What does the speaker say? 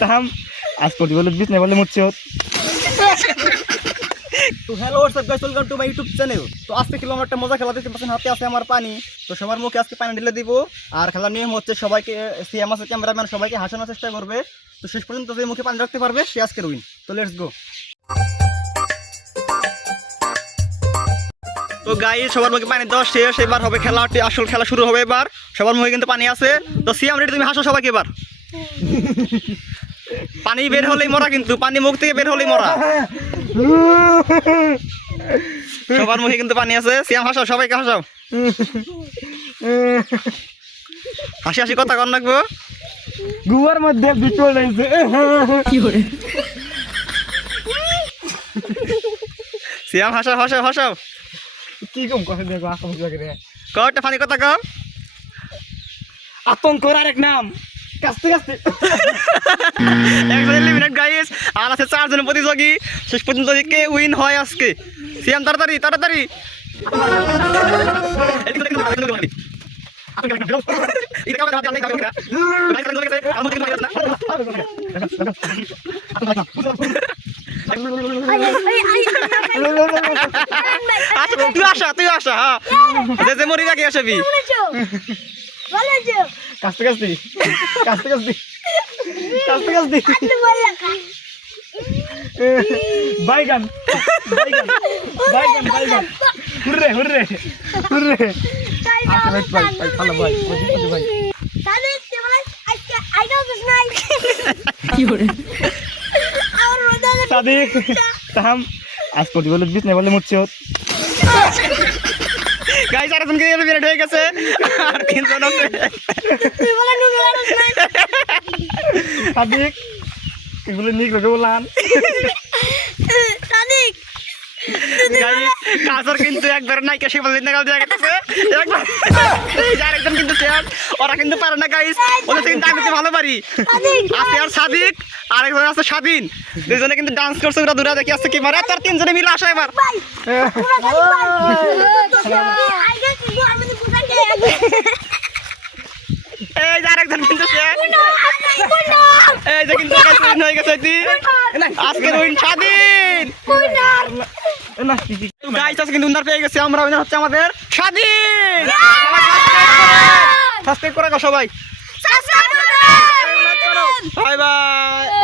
তাহাম আজ প্রতিবলে বিষ নেই বলে মুচ্ছে তো hello WhatsApp guys, welcome to my YouTube channel. তো আজকে খেলাম একটা মজা খেলা, দেখতে পাচ্ছেন হাতে আছে আমার পানি। তো সবার মুখে আজকে পানি ঢেলে দিব। আর খেলার নিয়ম হচ্ছে সবাইকে সিএম আছে ক্যামেরাম্যান সবাইকে হাসানোর চেষ্টা করবে। তো শেষ পর্যন্ত যে মুখে পানি রাখতে পারবে সে আজকের উইন। তো লেটস গো। তো গাইস সবার মুখে পানি দেওয়া শেষ, এবার হবে খেলাটি, আসল খেলা শুরু হবে এবার। সবার মুখে কিন্তু পানি আছে। তো সিএম রেডি, তুমি হাসো সবাইকে এবার। পানি বের হলেই মরা, কিন্তু পানি মুখ থেকে বের হলেই মরা। সবার মুখে কিন্তু পানি আছে। সিয়াম হাসাও, সবাইকে হাসাও। হাসি হাসি কথা কর লাগবো। গুয়ার মধ্যে বিচল রয়েছে কি করে সিয়াম হাসাও হাসাও হাসাও। কি কম কথা দেখো আতঙ্ক লাগে রে কটা ফানি কথা কও। আতঙ্কর আরেক নাম কাস্তে কাস্তে একজন এলিমিনেট গাইস, আর আছে 4 জন প্রতিযোগী। শেষ পর্যন্ত কে উইন হয় আজকে। সিয়াম তাড়াতাড়ি তাড়াতাড়ি। তুই আসা হ্যাঁ, যে মরি রাখি আসবি। কাস্তে কাস্তে কাস্তে কাস্তে কাস্তে কাস্তে বাইগান বাইগান বাইগান বাইগান হুররে হুররে হুররে আচ্ছা ভাই ভাই ভাই ভালো ভাই ভাই কি করে সাদিক তাহাম আজ প্রতিবলে বিষ নেই বলে মুচ্ছে গাইস আরেকজন কে এলিমিনেট হয়ে গেছে, আর 3 জন আছে। সাদিক এগুলো নিক রে বলান সাদিক গাইস কাজর কিন্তু একবার নাইকা সে বলে নাগাল দেয়া গেছে একবার। এই যে আরেকজন কিন্তু শেয়ার, ওরা কিন্তু পারে না গাইস, ওরা কিন্তু আমি তো ভালো পারি। আছে আর সাদিক, আরেকজন আছে স্বাধীন। দুইজনে কিন্তু ডান্স করছে, ওরা দূরে দেখি আছে কি মারে। আর 3 জনে মিলে আসা এবার। এই যে আরেকজন কিন্তু শেয়ার, এই যে কিন্তু উইন হয়ে গেছে। আজকে উইন স্বাধীন। না কি কি গাইস আজকে কিন্তু উইনার পেয়ে গেছে আমরা। উইনার হচ্ছে আমাদের স্বাধীন। সাবস্ক্রাইব করে সবাই। Bye bye.